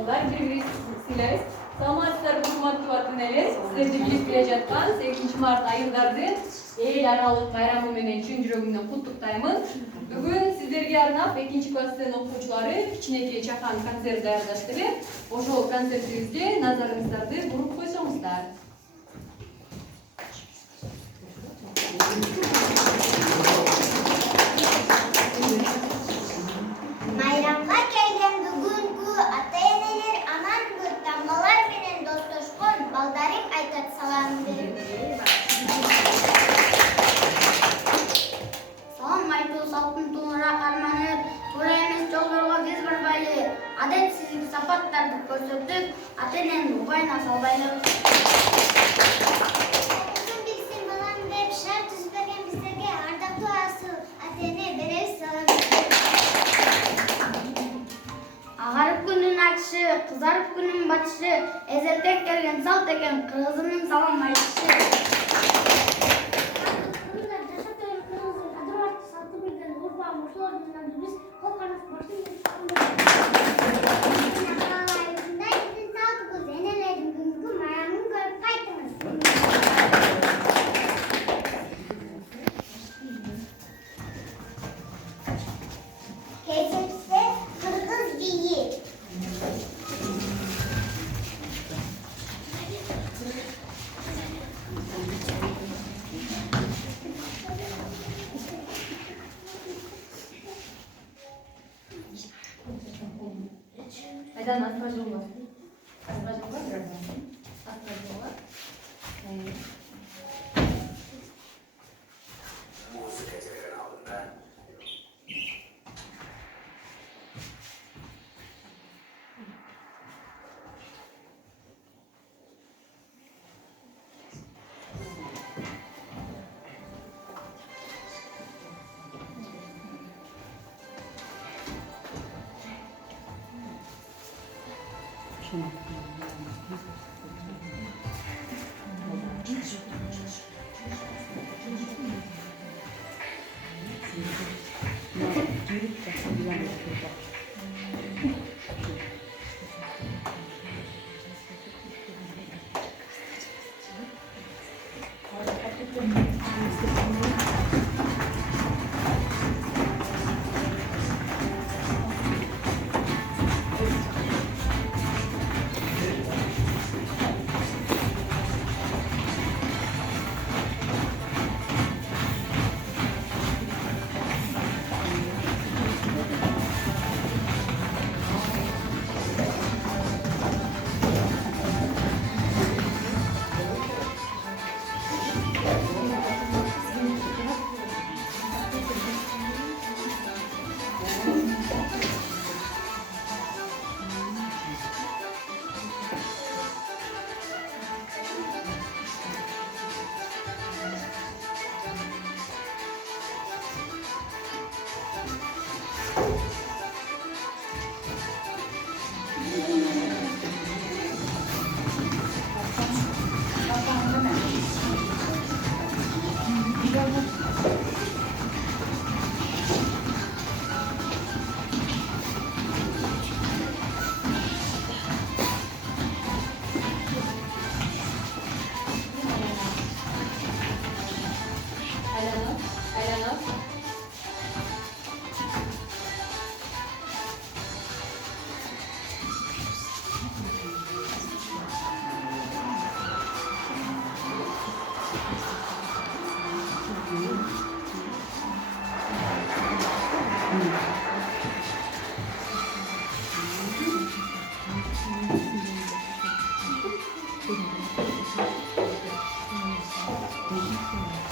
Onlar birbirisiyle Salmançılar Hükümet Vatıneli sizlerce bilip bilecekten 8 Mart ayındardı. El aralık bayramı menen çün жүрөгүмдөн куттуктаймын. Бүгүн сиздерге арнап 2-класс окуучулары кичинекей чакан концерт даярдаштырып, ошол концертибизге назарыңыздарды буруп койсоңуздар. Bayramga kelgen бүгүнкү ата-энелер аманбы, тамгалар менен достошкон балдарым айтат саламды. Салам айтуу салттын туура карманып, туура эмес жолдорго биз барбайлы, адетсиздик сапаттарды көрсөтүп, ата-энени убайына салбайлы. Окуусун билсин балам деп шарт түзбөгөн биздерге ардактуу асыл ата-эне беребиз салам. Агарып күнүн ачышы, кызарып күнүн батышы, эзертек келген салт экен кыргызымдын салам айтышы. Keçipse kırgız giyi. Aydan asmacım var. Asmacım var biraz. Asmacım var. Thank you.